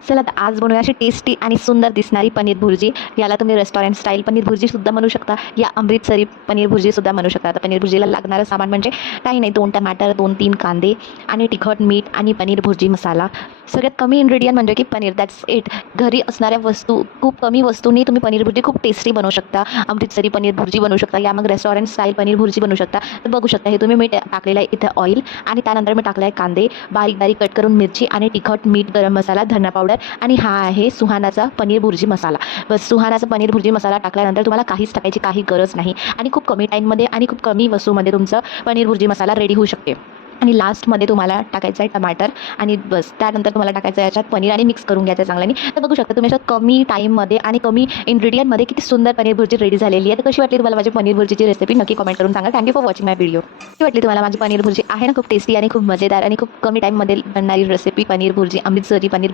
चला तर आज बनवूया अशी टेस्टी आणि सुंदर दिसणारी पनीर भुर्जी. याला तुम्ही रेस्टॉरंट स्टाईल पनीर भुर्जीसुद्धा म्हणू शकता, या अमृतसरी पनीर भुर्जीसुद्धा म्हणू शकता. आता पनीर भुर्जीला लागणारं सामान म्हणजे काही नाही, 2 टमाटर, 2-3 कांदे आणि तिखट, मीठ आणि पनीर भुर्जी मसाला. सगळ्यात कमी इन्ग्रेडियंट म्हणजे की पनीर, दॅट्स इट. घरी असणाऱ्या वस्तू, खूप कमी वस्तूंनी तुम्ही पनीर भुर्जी खूप टेस्टी बनवू शकता. अमृतसरी पनीर भुर्जी बनवू शकता, या मग रेस्टॉरंट स्टाईल पनीर भुर्जी बनवू शकता. तर बघू शकता, हे तुम्ही मीठ टाकलेलं आहे इथं, ऑइल, आणि त्यानंतर मी टाकलं आहे कांदे, बारीक बारीक कट करून मिरची आणि तिखट, मीठ, गरम मसाला, धना पावडर, आणि हा आहे सुहानाचा पनीर भुर्जी मसाला. बस सुहानाचा पनीर भुर्जी मसाला टाकल्यानंतर तुम्हाला काहीच टाकायची काही गरज नाही, आणि खूप कमी टाईममध्ये आणि खूप कमी वस्तूमध्ये तुमचं पनीर भुर्जी मसाला रेडी होऊ शकते. आणि लास्टमध्ये तुम्हाला टाकायचं आहे टमाटर, आणि बस त्यानंतर तुम्हाला टाकायचं आहे याच्यात पनीर आणि मिक्स करून घ्यायचं आहे चांगल्याने. तर बघू शकता तुम्ही अशा कमी टाईममध्ये आणि कमी इन्ग्रेडियंटमध्ये किती सुंदर पनीर भुर्जी रेडी झालेली आहे. तर कशी वाटली तुम्हाला माझी पनीर भुर्जीची रेसिपी नक्की कमेंट करून सांगा. Thank you for watching my video. कशी वाटली तुम्हाला माझी पनीर भुर्जी? आहे ना खूप टेस्टी आणि खूप मजेदार आणि खूप कमी टाईममध्ये बनणारी रेसिपी पनीर भुर्जी, अमृतसरी पनीर भुर्जी.